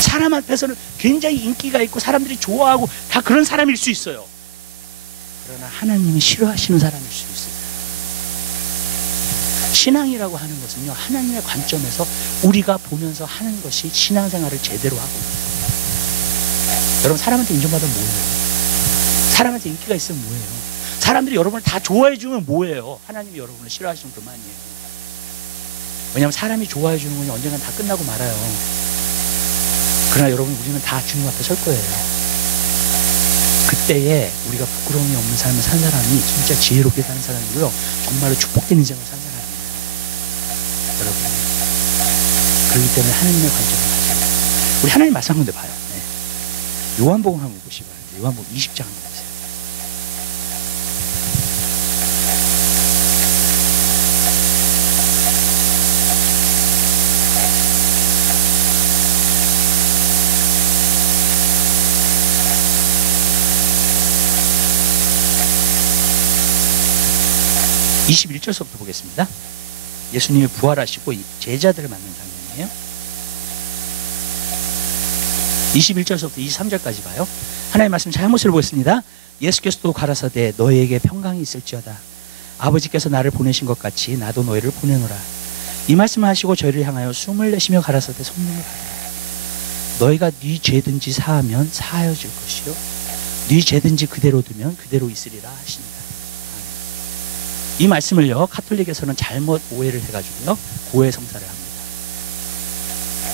사람 앞에서는 굉장히 인기가 있고 사람들이 좋아하고 다 그런 사람일 수 있어요. 그러나 하나님이 싫어하시는 사람일 수 있어요. 신앙이라고 하는 것은요 하나님의 관점에서 우리가 보면서 하는 것이 신앙생활을 제대로 하고 여러분 사람한테 인정받으면 뭐예요? 사람한테 인기가 있으면 뭐예요? 사람들이 여러분을 다 좋아해 주면 뭐예요? 하나님이 여러분을 싫어하시면 그만이에요. 왜냐하면 사람이 좋아해 주는 건 언젠간 다 끝나고 말아요. 그러나 여러분 우리는 다 주님 앞에 설 거예요. 그때에 우리가 부끄러움이 없는 삶을 산 사람이 진짜 지혜롭게 사는 사람이고요 정말로 축복된 인생을 산 사람입니다. 여러분 그렇기 때문에 하나님의 관점을 가지고 우리 하나님 말씀 한 군데 봐요. 네. 요한복음 한번 보시기 바랍니다. 요한복음 20장 한번 보세요. (21절서부터) 보겠습니다. 예수님이 부활하시고 제자들을 만난 장면이에요. 21절서부터 23절까지 봐요. 하나님의 말씀 잘못을 보겠습니다. 예수께서 또 가라사대 너희에게 평강이 있을지어다. 아버지께서 나를 보내신 것 같이 나도 너희를 보내노라. 이 말씀을 하시고 저희를 향하여 숨을 내쉬며 가라사대 성령을 받으라. 너희가 네 죄든지 사하면 사하여질 것이요 네 죄든지 그대로 두면 그대로 있으리라 하시니라. 이 말씀을요 카톨릭에서는 잘못 오해를 해가지고요 고해 성사를 합니다.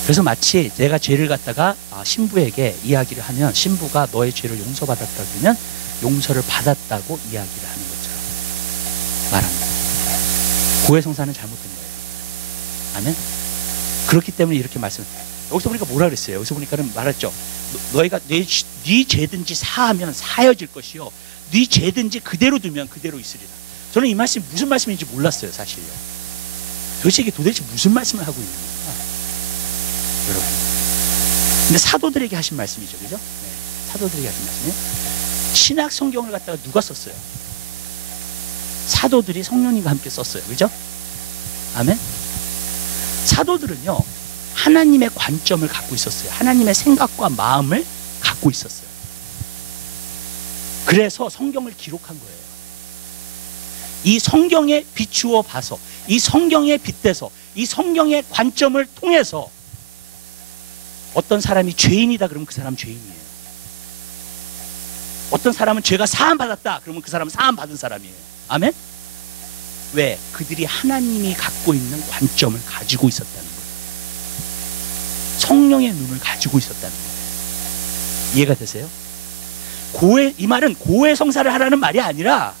그래서 마치 내가 죄를 갖다가 신부에게 이야기를 하면 신부가 너의 죄를 용서받았다 그러면 용서를 받았다고 이야기를 하는 것처럼 말합니다. 고해 성사는 잘못된 거예요. 아멘. 그렇기 때문에 이렇게 말씀. 여기서 보니까 뭐라 그랬어요? 여기서 보니까는 말했죠. 너희가 네 죄든지 사하면 사여질 것이요 네 죄든지 그대로 두면 그대로 있으리라. 저는 이 말씀이 무슨 말씀인지 몰랐어요. 사실요. 도대체 이게 무슨 말씀을 하고 있는 건가 여러분. 근데 사도들에게 하신 말씀이죠. 그죠? 네. 사도들에게 하신 말씀이에요. 신약 성경을 갖다가 누가 썼어요? 사도들이 성령님과 함께 썼어요. 그죠? 아멘. 사도들은요 하나님의 관점을 갖고 있었어요. 하나님의 생각과 마음을 갖고 있었어요. 그래서 성경을 기록한 거예요. 이 성경에 비추어 봐서, 이 성경에 빗대서, 이 성경의 관점을 통해서 어떤 사람이 죄인이다 그러면 그 사람 죄인이에요. 어떤 사람은 죄가 사함 받았다 그러면 그 사람은 사함 받은 사람이에요. 아멘? 왜? 그들이 하나님이 갖고 있는 관점을 가지고 있었다는 거예요. 성령의 눈을 가지고 있었다는 거예요. 이해가 되세요? 이 말은 고해 성사를 하라는 말이 아니라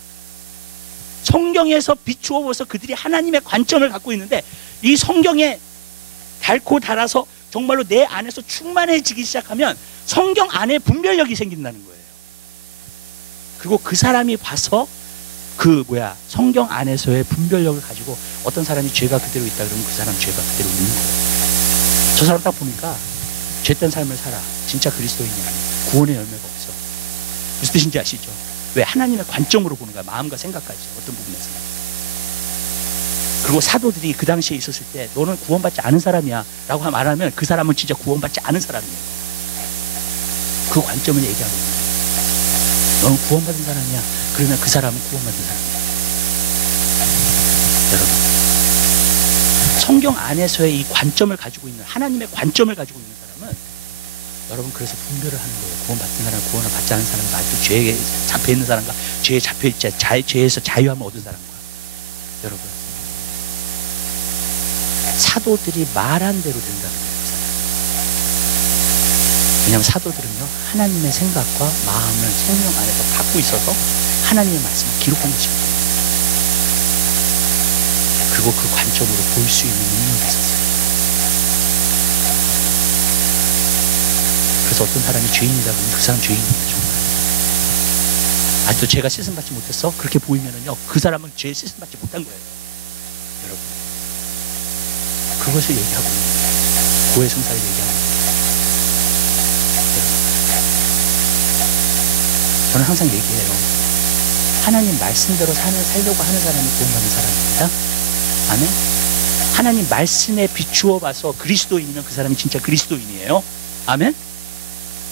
성경에서 비추어 보서 그들이 하나님의 관점을 갖고 있는데, 이 성경에 닳고 닳아서 정말로 내 안에서 충만해지기 시작하면 성경 안에 분별력이 생긴다는 거예요. 그리고 그 사람이 봐서 성경 안에서의 분별력을 가지고 어떤 사람이 죄가 그대로 있다 그러면 그 사람 죄가 그대로 있는 거예요. 저 사람 딱 보니까 죄된 삶을 살아. 진짜 그리스도인이야. 구원의 열매가 없어. 무슨 뜻인지 아시죠? 왜? 하나님의 관점으로 보는 거야. 마음과 생각까지 어떤 부분에서. 그리고 사도들이 그 당시에 있었을 때 너는 구원받지 않은 사람이야 라고 말하면 그 사람은 진짜 구원받지 않은 사람이에요. 그 관점을 얘기하고 있는 거예요. 너는 구원받은 사람이야. 그러면 그 사람은 구원받은 사람이에요. 여러분, 성경 안에서의 이 관점을 가지고 있는, 하나님의 관점을 가지고 있는 사람은, 여러분, 그래서 분별을 하는 거예요. 구원받은 사람, 구원을 받지 않은 사람과, 아직도 죄에 잡혀있는 사람과, 죄에 잡혀있지, 죄에서 자유함을 얻은 사람과. 여러분, 사도들이 말한 대로 된다는 거예요. 왜냐하면 사도들은요, 하나님의 생각과 마음을 성령 안에서 갖고 있어서 하나님의 말씀을 기록한 것입니다. 그리고 그 관점으로 볼 수 있는 능력이 있었어요. 그래서 어떤 사람이 죄인이다 그러면 그 사람 죄인이에요. 정말. 아직도 죄가 씻음받지 못했어? 그렇게 보이면은요, 그 사람은 죄 씻음받지 못한 거예요. 여러분, 그것을 얘기하고 있는 거예요. 고해 성사를 얘기하고 있는 거예요. 저는 항상 얘기해요. 하나님 말씀대로 살려고 하는 사람이 구원받는 사람입니다. 아멘. 하나님 말씀에 비추어 봐서 그리스도인이면 그 사람이 진짜 그리스도인이에요. 아멘.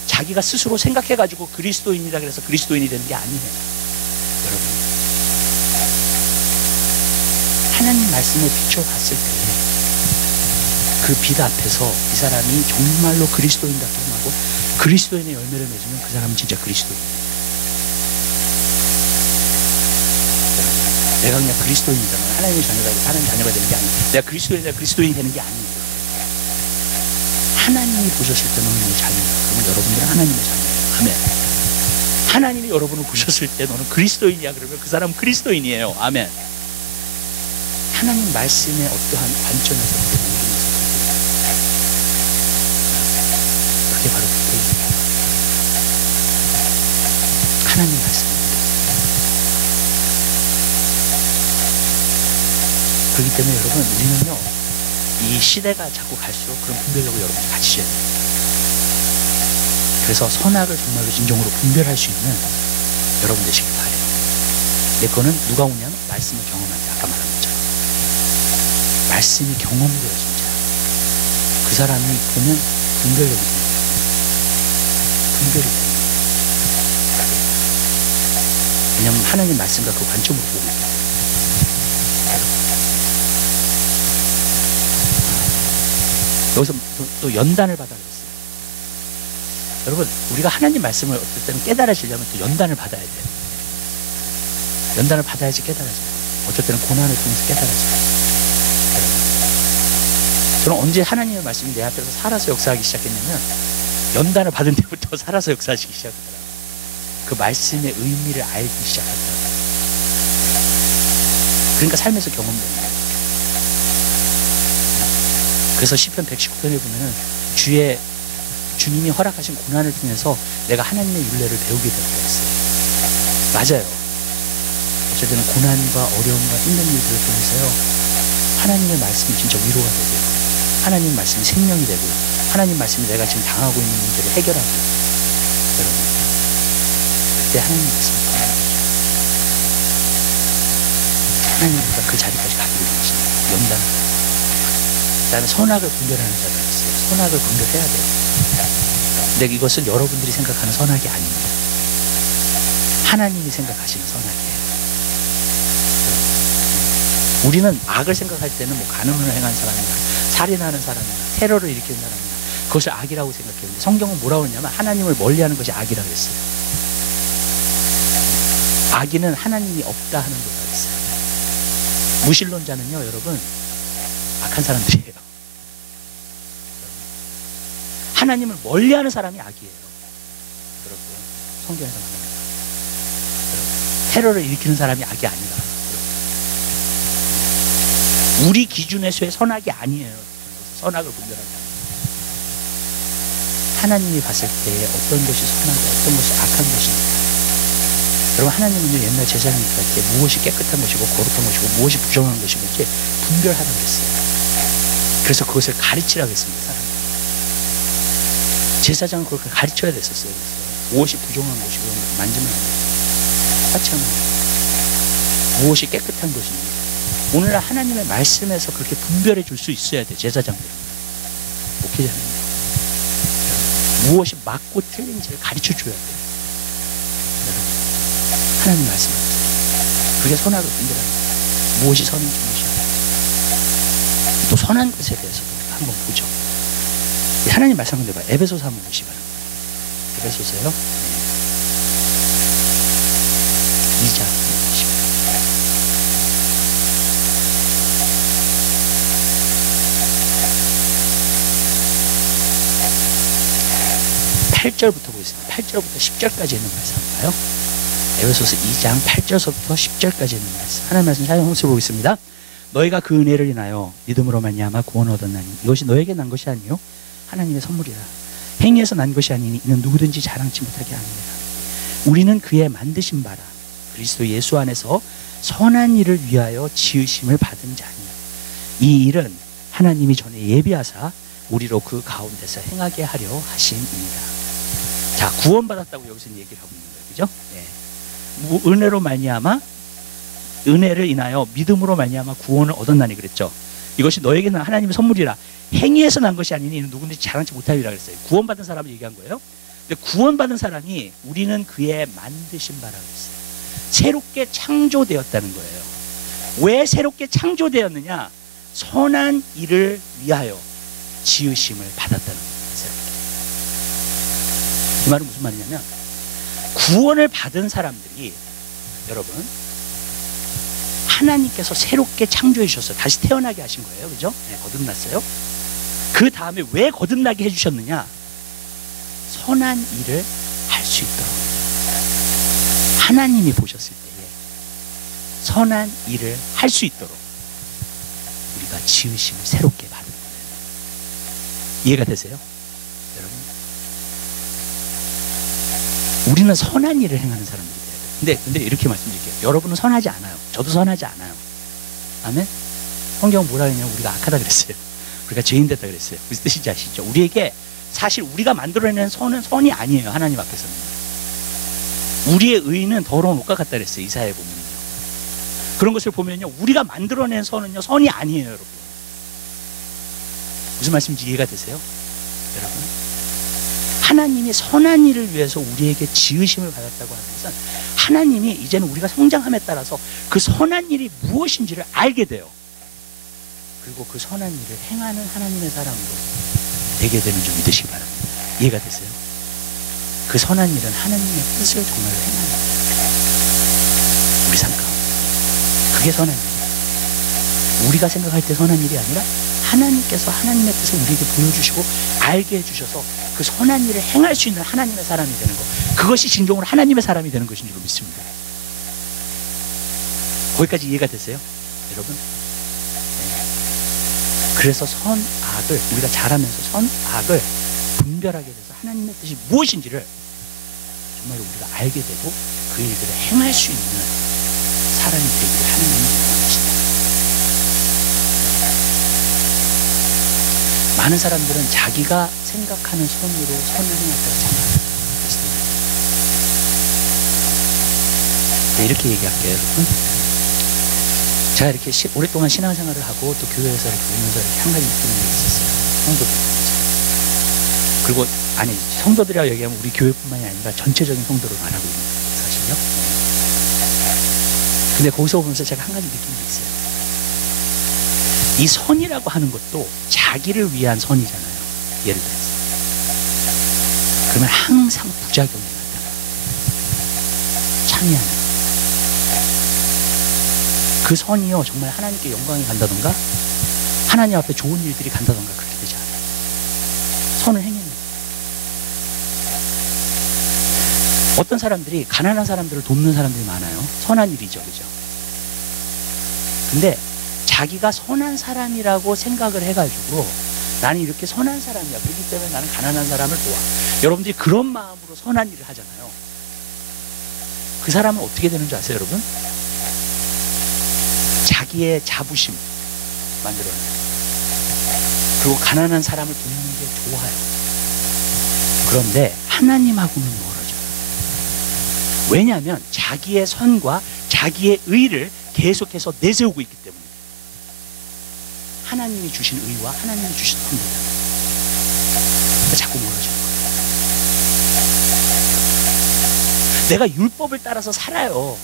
자기가 스스로 생각해가지고 그리스도인이라 그래서 그리스도인이 되는 게 아니에요. 여러분, 하나님 말씀에 비추어 봤을 때 그 빛 앞에서 이 사람이 정말로 그리스도인답게 하고 그리스도인의 열매를 맺으면 그 사람은 진짜 그리스도인이에요. 내가 그냥 그리스도인이잖아. 하나님의 자녀가 하나님의 자녀가 되는 게 아니에요. 내가 그리스도인이 되는 게 아니에요. 하나님이 보셨을 때 너는 내 자녀야. 그러면 여러분들은 하나님의 자녀예요. 아멘. 하나님이 여러분을 보셨을 때 너는 그리스도인이야. 그러면 그 사람은 그리스도인이에요. 아멘. 하나님 말씀의 어떠한 관점에서 그 모든 것을 그게 바로 그거예요. 하나님 말씀. 그렇기 때문에 여러분, 우리는요, 이 시대가 자꾸 갈수록 그런 분별력을 여러분이 가지셔야 돼요. 그래서 선악을 정말로 진정으로 분별할 수 있는 여러분 되시길 바래요. 내 거는 누가 오냐면 말씀을 경험할 때, 아까 말한 것처럼 말씀이 경험되어 진짜 그 사람이 보면 분별력이 생겨요. 분별이 돼요. 왜냐하면 하나님 말씀과 그 관점으로 보고 있기 때문에. 여기서 또 연단을 받아 그랬어요. 여러분, 우리가 하나님 말씀을 어떨 때는 깨달아지려면 또 연단을 받아야 돼요. 연단을 받아야지 깨달아져요. 어쩔 때는 고난을 통해서 깨달아져요. 저는 언제 하나님의 말씀이 내 앞에서 살아서 역사하기 시작했냐면, 연단을 받은 때부터 살아서 역사하기 시작하더라고요. 그 말씀의 의미를 알기 시작하더라고요. 그러니까 삶에서 경험되는 거예요. 그래서 시편 119편에 보면은 주님이 허락하신 고난을 통해서 내가 하나님의 율례를 배우게 되었다 했어요. 맞아요. 어쩔 때는 고난과 어려움과 힘든 일들을 통해서요, 하나님의 말씀이 진짜 위로가 되고요, 하나님 말씀이 생명이 되고요, 하나님 말씀이 내가 지금 당하고 있는 문제를 해결하고요. 여러분, 그때 하나님 말씀을 통하는 거죠. 하나님보다 그 자리까지 가기를 원하십니다. 연단을. 그 다음에 선악을 분별하는 자가 있어요. 선악을 분별해야 돼요. 근데 이것은 여러분들이 생각하는 선악이 아닙니다. 하나님이 생각하시는 선악이에요. 우리는 악을 생각할 때는 뭐 간음을 행한 사람이나 살인하는 사람이나 테러를 일으키는 사람이나 그것을 악이라고 생각해요. 성경은 뭐라고 했냐면 하나님을 멀리하는 것이 악이라고 했어요. 악인은 하나님이 없다 하는 거라고 했어요. 무신론자는요, 여러분, 악한 사람들이에요. 하나님을 멀리하는 사람이 악이에요. 여러분, 성경에서 말합니다. 여러분, 테러를 일으키는 사람이 악이 아니라, 여러분, 우리 기준에서의 선악이 아니에요. 선악을 분별하는 하나님이 봤을 때 어떤 것이 선하고 어떤 것이 악한 것입니다. 여러분, 하나님은요 옛날 제사장들 때 무엇이 깨끗한 것이고 거룩한 것이고 무엇이 부정한 것이고 이렇게 분별하라고 그랬어요. 그래서 그것을 가르치라고 했습니다. 사람들. 제사장은 그렇게 가르쳐야 됐었어요. 그래서 무엇이 부정한 것이고 만지면 안 돼요. 같이 하면 무엇이 깨끗한 것인지 오늘날 하나님의 말씀에서 그렇게 분별해 줄 수 있어야 돼. 제사장들은 목회자는 무엇이 맞고 틀린지를 가르쳐 줘야 돼요. 하나님 말씀하세요. 그게 선악을 분별하는 거예요. 무엇이 선인지 무엇이 악인지. 또 선한 것에 대해서도 우리가 한번 보죠. 하나님 말씀 한번 해봐요. 에베소서 한번 보시기 바랍니다. 에베소서요 2장 보시기 바랍니다. 8절부터 보겠습니다. 8절부터 10절까지 있는 말씀 한번 봐요. 에베소서 2장 8절서부터 10절까지 있는 말씀. 하나님 말씀 사용해서 보겠습니다. 너희가 그 은혜를 인하여 믿음으로 말미암아 구원을 얻었나니 이것이 너에게 난 것이 아니요 하나님의 선물이라. 행위에서 난 것이 아니니 이는 누구든지 자랑치 못하게 하느니라. 우리는 그의 만드신 바라 그리스도 예수 안에서 선한 일을 위하여 지으심을 받은 자니라. 이 일은 하나님이 전에 예비하사 우리로 그 가운데서 행하게 하려 하심이니라. 자, 구원받았다고 여기서 얘기를 하고 있는 거예요. 그죠? 네. 은혜로 말미암아 은혜를 인하여 믿음으로 말미암아 구원을 얻었나니 그랬죠. 이것이 너에게는 하나님의 선물이라. 행위에서 난 것이 아니니 누구든지 자랑치 못하리라 그랬어요. 구원받은 사람을 얘기한 거예요. 근데 구원받은 사람이 우리는 그의 만드신 바라 그랬어요. 새롭게 창조되었다는 거예요. 왜 새롭게 창조되었느냐? 선한 일을 위하여 지으심을 받았다는 겁니다. 이 말은 무슨 말이냐면 구원을 받은 사람들이 여러분 하나님께서 새롭게 창조해 주셨어요. 다시 태어나게 하신 거예요. 그죠? 네, 거듭났어요. 그 다음에 왜 거듭나게 해주셨느냐? 선한 일을 할 수 있도록 하나님이 보셨을 때에 선한 일을 할 수 있도록 우리가 지으심을 새롭게 받은 거예요. 이해가 되세요? 여러분, 우리는 선한 일을 행하는 사람들이 돼야 돼요. 근데 이렇게 말씀드릴게요. 여러분은 선하지 않아요. 저도 선하지 않아요. 아멘? 성경은 뭐라 했냐면 우리가 악하다 그랬어요. 우리가 죄인 됐다 그랬어요. 무슨 뜻인지 아시죠? 우리에게 사실 우리가 만들어내는 선은 선이 아니에요. 하나님 앞에서는. 우리의 의는 더러운 옷과 같다 그랬어요. 이사야에 보면요. 그런 것을 보면요, 우리가 만들어낸 선은요 선이 아니에요. 여러분, 무슨 말씀인지 이해가 되세요? 여러분, 하나님이 선한 일을 위해서 우리에게 지으심을 받았다고 하는 것은 하나님이 이제는 우리가 성장함에 따라서 그 선한 일이 무엇인지를 알게 돼요. 그리고 그 선한 일을 행하는 하나님의 사람으로 되게 되는 줄 믿으시기 바랍니다. 이해가 되세요? 그 선한 일은 하나님의 뜻을 정말 행하는 거예요. 우리 삶 가운데. 그게 선한 일이에요. 우리가 생각할 때 선한 일이 아니라 하나님께서 하나님의 뜻을 우리에게 보여주시고 알게 해주셔서 그 선한 일을 행할 수 있는 하나님의 사람이 되는 것, 그것이 진정으로 하나님의 사람이 되는 것인 줄 믿습니다. 거기까지 이해가 되세요? 여러분? 그래서 선악을 우리가 잘하면서 선악을 분별하게 돼서 하나님의 뜻이 무엇인지를 정말 우리가 알게 되고 그 일들을 행할 수 있는 사람이 되기를 하나님이 원하신다. 많은 사람들은 자기가 생각하는 선으로 선을 행할 때가 참 많습니다. 이렇게 얘기할게요, 여러분. 제가 이렇게 오랫동안 신앙생활을 하고 또 교회에서 이렇게 오면서 이렇게 한 가지 느끼는 게 있었어요. 성도들. 그리고 아니, 성도들이라고 얘기하면 우리 교회뿐만이 아니라 전체적인 성도를 말하고 있는 거예요, 사실요. 근데 거기서 보면서 제가 한 가지 느낀 게 있어요. 이 선이라고 하는 것도 자기를 위한 선이잖아요. 예를 들어서. 그러면 항상 부작용이 나타나요. 참여하는. 그 선이요, 정말 하나님께 영광이 간다던가 하나님 앞에 좋은 일들이 간다던가 그렇게 되지 않아요. 선을 행해내요. 어떤 사람들이 가난한 사람들을 돕는 사람들이 많아요. 선한 일이죠, 그죠? 근데 자기가 선한 사람이라고 생각을 해가지고 나는 이렇게 선한 사람이야. 그렇기 때문에 나는 가난한 사람을 도와. 여러분들이 그런 마음으로 선한 일을 하잖아요. 그 사람은 어떻게 되는 줄 아세요, 여러분? 자기의 자부심 만들어내요. 그리고 가난한 사람을 돕는 게 좋아요. 그런데 하나님하고는 멀어져요. 왜냐하면 자기의 선과 자기의 의를 계속해서 내세우고 있기 때문에. 하나님이 주신 의와 하나님이 주신 선보다 자꾸 멀어지는 거예요. 내가 율법을 따라서 살아요.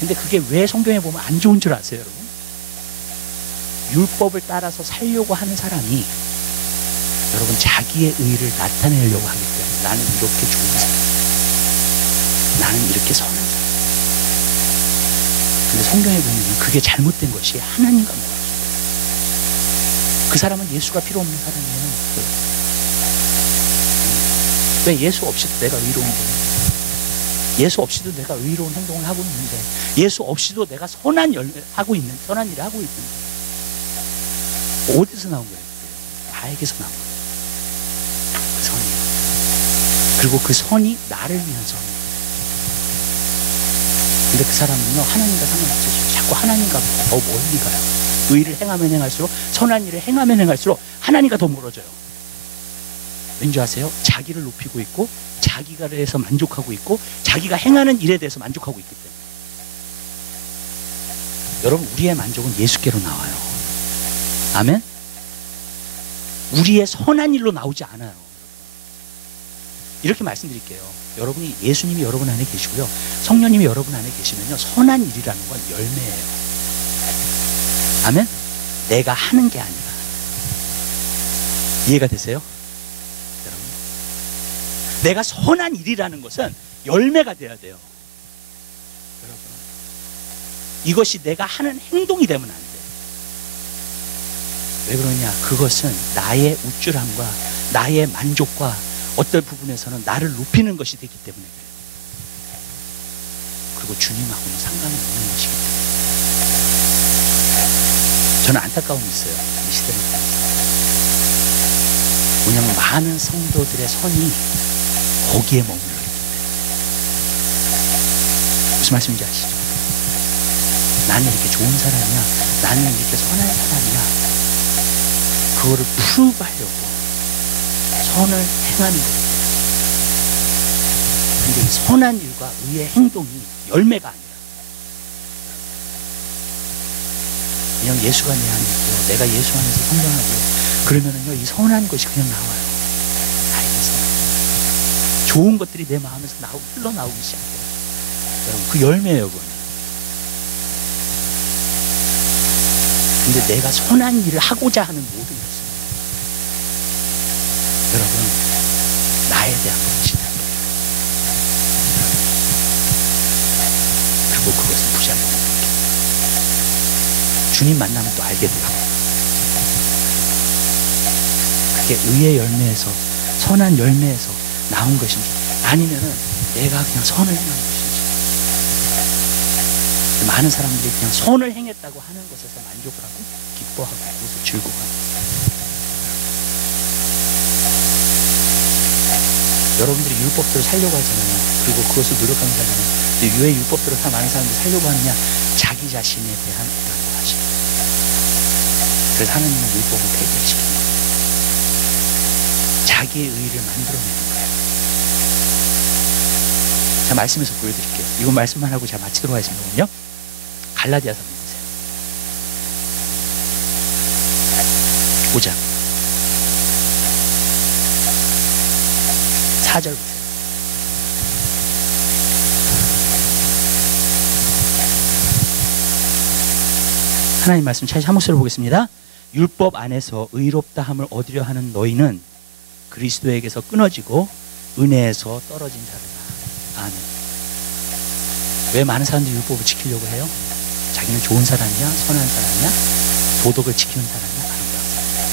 근데 그게 왜 성경에 보면 안 좋은 줄 아세요, 여러분? 율법을 따라서 살려고 하는 사람이 여러분 자기의 의를 나타내려고 하기 때문에 나는 이렇게 좋은 사람, 나는 이렇게 선한 사람. 근데 성경에 보면 그게 잘못된 것이 하나님과 멀어져요. 그 사람은 예수가 필요 없는 사람이에요. 왜 예수 없이도 내가 의로운 거예요? 예수 없이도 내가 의로운 행동을 하고 있는데, 예수 없이도 내가 선한 일을 하고 있는데, 어디서 나온 거예요? 나에게서 나온 거예요. 그 선이에요. 그리고 그 선이 나를 위한 선이에요. 근데 그 사람은요, 하나님과 상관없어요. 자꾸 하나님과 더 멀리 가요. 의를 행하면 행할수록, 선한 일을 행하면 행할수록 하나님과 더 멀어져요. 왠지 아세요? 자기를 높이고 있고, 자기가 해서 만족하고 있고, 자기가 행하는 일에 대해서 만족하고 있기 때문에. 여러분, 우리의 만족은 예수께로 나와요. 아멘? 우리의 선한 일로 나오지 않아요. 이렇게 말씀드릴게요. 여러분이, 예수님이 여러분 안에 계시고요, 성령님이 여러분 안에 계시면요, 선한 일이라는 건 열매예요. 아멘? 내가 하는 게 아니라. 이해가 되세요? 여러분, 내가 선한 일이라는 것은 열매가 돼야 돼요. 여러분, 이것이 내가 하는 행동이 되면 안 돼요. 왜 그러냐? 그것은 나의 우쭐함과 나의 만족과 어떤 부분에서는 나를 높이는 것이 되기 때문에 그래요. 그리고 주님하고는 상관이 없는 것이기 때문에. 저는 안타까움이 있어요. 이 시대를 통해서. 왜냐하면 많은 성도들의 선이 거기에 머물러 있기 때문에. 무슨 말씀인지 아시죠? 나는 이렇게 좋은 사람이야, 나는 이렇게 선한 사람이야, 그거를 프루브하려고 선을 행하는 거예요. 근데 이 선한 일과 의의 행동이 열매가 아니라, 그냥 예수가 내 안에 있고요, 내가 예수 안에서 성장하고요, 그러면은요, 이 선한 것이 그냥 나와요. 나에게서 좋은 것들이 내 마음에서 흘러나오기 시작해요. 여러분, 그 열매예요, 그거는. 근데 내가 선한 일을 하고자 하는 모든 것은, 여러분, 나에 대한 것이다. 그리고 그것은 부작용을 일으켜요. 주님 만나면 또 알게 돼요. 그게 의의 열매에서, 선한 열매에서 나온 것인지, 아니면은 내가 그냥 선을 행한 것인지. 많은 사람들이 그냥 선을 행했다고 하는 것에서 만족을 하고 기뻐하고 그것을 즐거워합니다. 여러분들이 율법대로 살려고 하잖아요. 그리고 그것을 노력하면서 살잖아요. 근데 왜 율법대로 많은 사람들이 살려고 하느냐? 자기 자신에 대한 어떤 과실. 그래서 하나님은 율법을 폐지시키는 거예요. 자기의 의의를 만들어내는 거예요. 자, 말씀에서 보여드릴게요. 이건 말씀만 하고 제가 마치도록 하겠습니다. 갈라디아서 보세요. 5장 4절 보세요. 하나님 말씀 다시 한 목소리로 보겠습니다. 율법 안에서 의롭다함을 얻으려 하는 너희는 그리스도에게서 끊어지고 은혜에서 떨어진 자들아. 아멘. 왜 많은 사람들이 율법을 지키려고 해요? 자기는 좋은 사람이야, 선한 사람이야, 도덕을 지키는 사람이야, 아름다운 사람이야.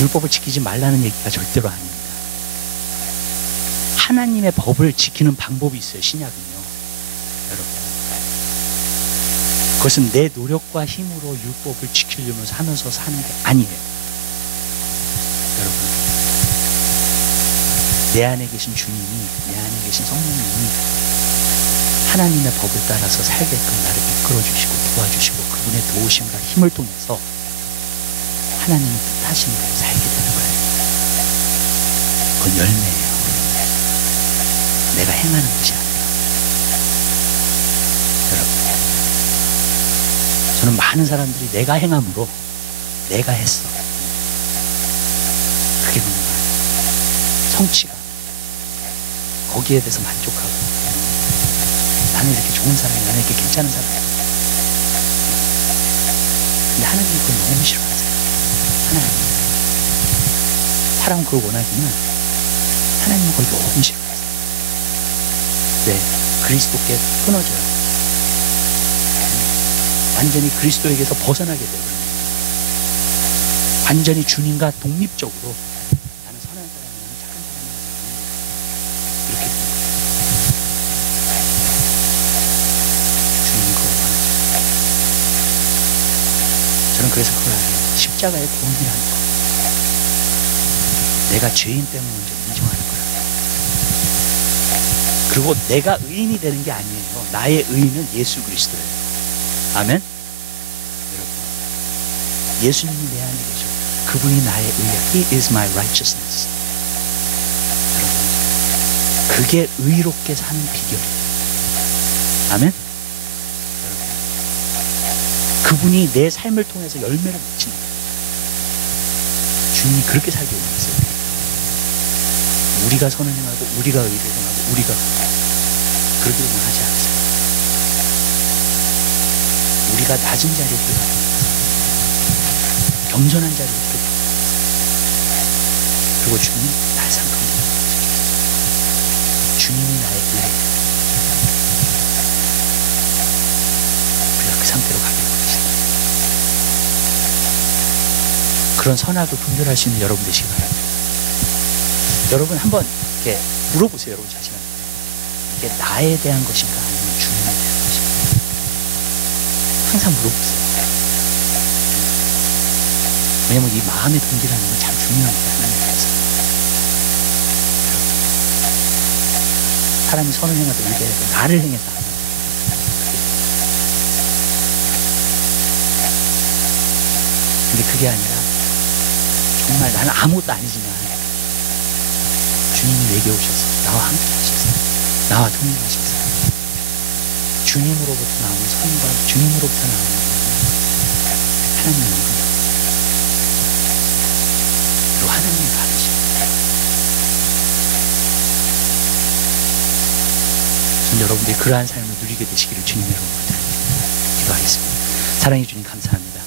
율법을 지키지 말라는 얘기가 절대로 아닙니다. 하나님의 법을 지키는 방법이 있어요, 신약은요. 여러분, 그것은 내 노력과 힘으로 율법을 지키려면서 하면서 사는 게 아니에요. 여러분, 내 안에 계신 주님이, 내 안에 계신 성령님이 하나님의 법을 따라서 살게끔 나를 이끌어주시고 도와주시고 그분의 도우심과 힘을 통해서 하나님의 뜻하신 대로 살게 되는 거예요. 그건 열매예요. 내가 행하는 것이 아니라. 여러분, 저는 많은 사람들이 내가 행함으로 내가 했어. 그게 너무 많아요. 성취가. 거기에 대해서 만족하고 나는 이렇게 좋은 사람이야. 나는 이렇게 괜찮은 사람이야. 근데 하나님이 그걸 너무 싫어하세요. 하나님. 사람은 그걸 원하지만 하나님은 그걸 너무 싫어하세요. 네, 그리스도께 끊어져요. 완전히 그리스도에게서 벗어나게 되고 완전히 주님과 독립적으로 나는 선한 사람이야, 나는 착한 사람이야 이렇게 되는 거예요. 주님이 그걸 원하죠. 저는 그래서 그걸 알아요. 십자가의 구원이라는 거. 내가 죄인 때문에 먼저 인정하는 거야. 그리고 내가 의인이 되는 게 아니에요. 나의 의인은 예수 그리스도예요. 아멘? 여러분, 예수님이 내 안에 계셔. 그분이 나의 의야. He is my righteousness. 여러분, 그게 의롭게 사는 비결이에요. 아멘? 여러분, 그분이 내 삶을 통해서 열매를 맺히는 거예요. 주님이 그렇게 살기 원했어요. 우리가 선을 행하고 우리가 의를 행하고 우리가 그러기를 원하지 않으세요. 우리가 낮은 자리에 들어가고 겸손한 자리에 들어가고 그리고 주님 날 삼갑니다. 주님이 나의 의예요. 우리가 그 상태로 가기를 원하십니다. 그런 선악을 분별할 수 있는 여러분 되시기 바랍니다. 여러분 한번 이렇게 물어보세요. 여러분 자신한테. 이게 나에 대한 것인가 아니면 주님에 대한 것인가. 항상 물어보세요. 왜냐면 이 마음의 동기라는 건 참 중요합니다. 하나님께서. 사람이 선을 행하도 의를 해도 나를 행해서 안 해요. 근데 그게 아니라 정말 나는 아무것도 아니지만 주님이 내게 오셔서 나와 함께 하셔서 나와 동행하셔서 주님으로부터 나오는 선과 주님으로부터 나오는 하나님의 은혜 그리고 하나님의 받으십니다. 전 여러분들이 그러한 삶을 누리게 되시기를 주님의 이름으로 기도하겠습니다. 사랑해 주님 감사합니다.